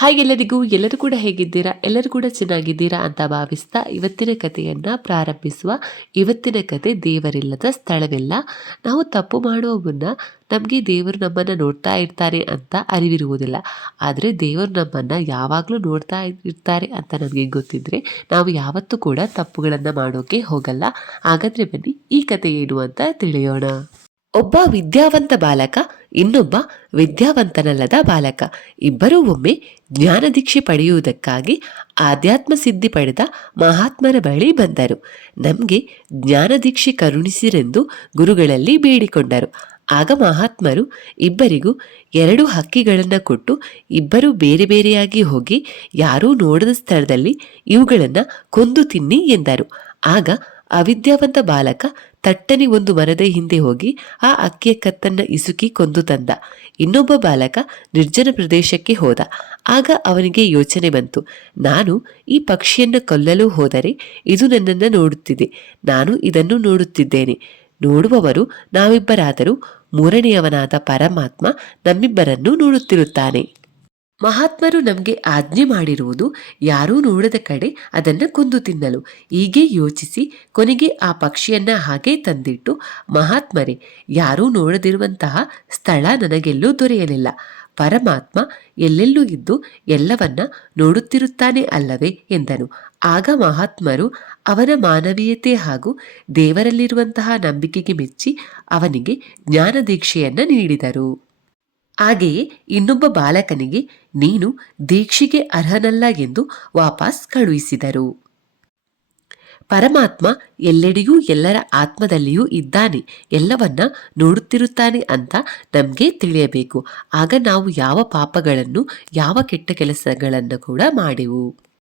Hi ಎಲ್ಲರಿಗೂ, ಎಲ್ಲರೂ ಕೂಡ ಹೇಗಿದ್ದೀರಾ? ಎಲ್ಲರೂ ಕೂಡ ಚೆನ್ನಾಗಿದ್ದೀರಾ ಅಂತ ಭಾವಿಸ್ತಾ ಇವತ್ತಿನ ಕಥೆಯನ್ನ ಪ್ರಾರಂಭಿಸುವ ಇವತ್ತಿನ ಕತೆ ದೇವರಿಲ್ಲದ ಸ್ಥಳವಿಲ್ಲ. ನಾವು ತಪ್ಪು ಮಾಡುವ ಮುನ್ನ ನಮಗೆ ದೇವರು ನಮ್ಮನ್ನು ನೋಡ್ತಾ ಇರ್ತಾರೆ ಅಂತ ಅರಿವಿರುವುದಿಲ್ಲ. ಆದರೆ ದೇವರು ನಮ್ಮನ್ನು ಯಾವಾಗಲೂ ನೋಡ್ತಾ ಇರ್ತಾರೆ ಅಂತ ನಮಗೆ ಗೊತ್ತಿದ್ರೆ ನಾವು ಯಾವತ್ತೂ ಕೂಡ ತಪ್ಪುಗಳನ್ನು ಮಾಡೋಕೆ ಹೋಗಲ್ಲ. ಹಾಗಾದರೆ ಬನ್ನಿ, ಈ ಕತೆ ಏನು ಅಂತ ತಿಳಿಯೋಣ. ಒಬ್ಬ ವಿದ್ಯಾವಂತ ಬಾಲಕ, ಇನ್ನೊಬ್ಬ ವಿದ್ಯಾವಂತನಲ್ಲದ ಬಾಲಕ. ಇಬ್ಬರೂ ಒಮ್ಮೆ ಜ್ಞಾನದೀಕ್ಷೆ ಪಡೆಯುವುದಕ್ಕಾಗಿ ಆಧ್ಯಾತ್ಮ ಸಿದ್ಧಿ ಪಡೆದ ಮಹಾತ್ಮರ ಬಳಿ ಬಂದರು. ನಮಗೆ ಜ್ಞಾನದೀಕ್ಷೆ ಕರುಣಿಸಿರೆಂದು ಗುರುಗಳಲ್ಲಿ ಬೇಡಿಕೊಂಡರು. ಆಗ ಮಹಾತ್ಮರು ಇಬ್ಬರಿಗೂ ಎರಡು ಹಕ್ಕಿಗಳನ್ನು ಕೊಟ್ಟು ಇಬ್ಬರು ಬೇರೆ ಬೇರೆಯಾಗಿ ಹೋಗಿ ಯಾರೂ ನೋಡದ ಸ್ಥಳದಲ್ಲಿ ಇವುಗಳನ್ನು ಕೊಂದು ತಿನ್ನಿ ಎಂದರು. ಆಗ ಅವಿದ್ಯಾವಂತ ಬಾಲಕ ತಟ್ಟನೆ ಒಂದು ಮರದ ಹಿಂದೆ ಹೋಗಿ ಆ ಅಕ್ಕಿಯ ಕತ್ತನ್ನ ಇಸುಕಿ ಕೊಂದು ತಂದ. ಇನ್ನೊಬ್ಬ ಬಾಲಕ ನಿರ್ಜನ ಪ್ರದೇಶಕ್ಕೆ ಹೋದ. ಆಗ ಅವನಿಗೆ ಯೋಚನೆ ಬಂತು. ನಾನು ಈ ಪಕ್ಷಿಯನ್ನು ಕೊಲ್ಲಲು ಹೋದರೆ ಇದು ನನ್ನನ್ನು ನೋಡುತ್ತಿದೆ. ನಾನು ಇದನ್ನು ನೋಡುತ್ತಿದ್ದೇನೆ. ನೋಡುವವರು ನಾವಿಬ್ಬರಾದರೂ ಮೂರನೆಯವನಾದ ಪರಮಾತ್ಮ ನಮ್ಮಿಬ್ಬರನ್ನು ನೋಡುತ್ತಿರುತ್ತಾನೆ. ಮಹಾತ್ಮರು ನಮಗೆ ಆಜ್ಞೆ ಮಾಡಿರುವುದು ಯಾರೂ ನೋಡದ ಕಡೆ ಅದನ್ನು ಕೊಂದು ತಿನ್ನಲು. ಹೀಗೆ ಯೋಚಿಸಿ ಕೊನೆಗೆ ಆ ಪಕ್ಷಿಯನ್ನ ಹಾಗೆ ತಂದಿಟ್ಟು, ಮಹಾತ್ಮರೇ, ಯಾರೂ ನೋಡದಿರುವಂತಹ ಸ್ಥಳ ನನಗೆಲ್ಲೂ ದೊರೆಯಲಿಲ್ಲ. ಪರಮಾತ್ಮ ಎಲ್ಲೆಲ್ಲೂ ಇದ್ದು ಎಲ್ಲವನ್ನ ನೋಡುತ್ತಿರುತ್ತಾನೆ ಅಲ್ಲವೇ? ಎಂದನು. ಆಗ ಮಹಾತ್ಮರು ಅವನ ಮಾನವೀಯತೆ ಹಾಗೂ ದೇವರಲ್ಲಿರುವಂತಹ ನಂಬಿಕೆಗೆ ಮೆಚ್ಚಿ ಅವನಿಗೆ ಜ್ಞಾನ ದೀಕ್ಷೆಯನ್ನ ನೀಡಿದರು. ಹಾಗೆಯೇ ಇನ್ನೊಬ್ಬ ಬಾಲಕನಿಗೆ ನೀನು ದೀಕ್ಷೆಗೆ ಅರ್ಹನಲ್ಲ ಎಂದು ವಾಪಸ್ ಕಳುಹಿಸಿದರು. ಪರಮಾತ್ಮ ಎಲ್ಲೆಡೆಯೂ ಎಲ್ಲರ ಆತ್ಮದಲ್ಲಿಯೂ ಇದ್ದಾನೆ, ಎಲ್ಲವನ್ನ ನೋಡುತ್ತಿರುತ್ತಾನೆ ಅಂತ ನಮಗೆ ತಿಳಿಯಬೇಕು. ಆಗ ನಾವು ಯಾವ ಪಾಪಗಳನ್ನು, ಯಾವ ಕೆಟ್ಟ ಕೆಲಸಗಳನ್ನು ಕೂಡ ಮಾಡೆವು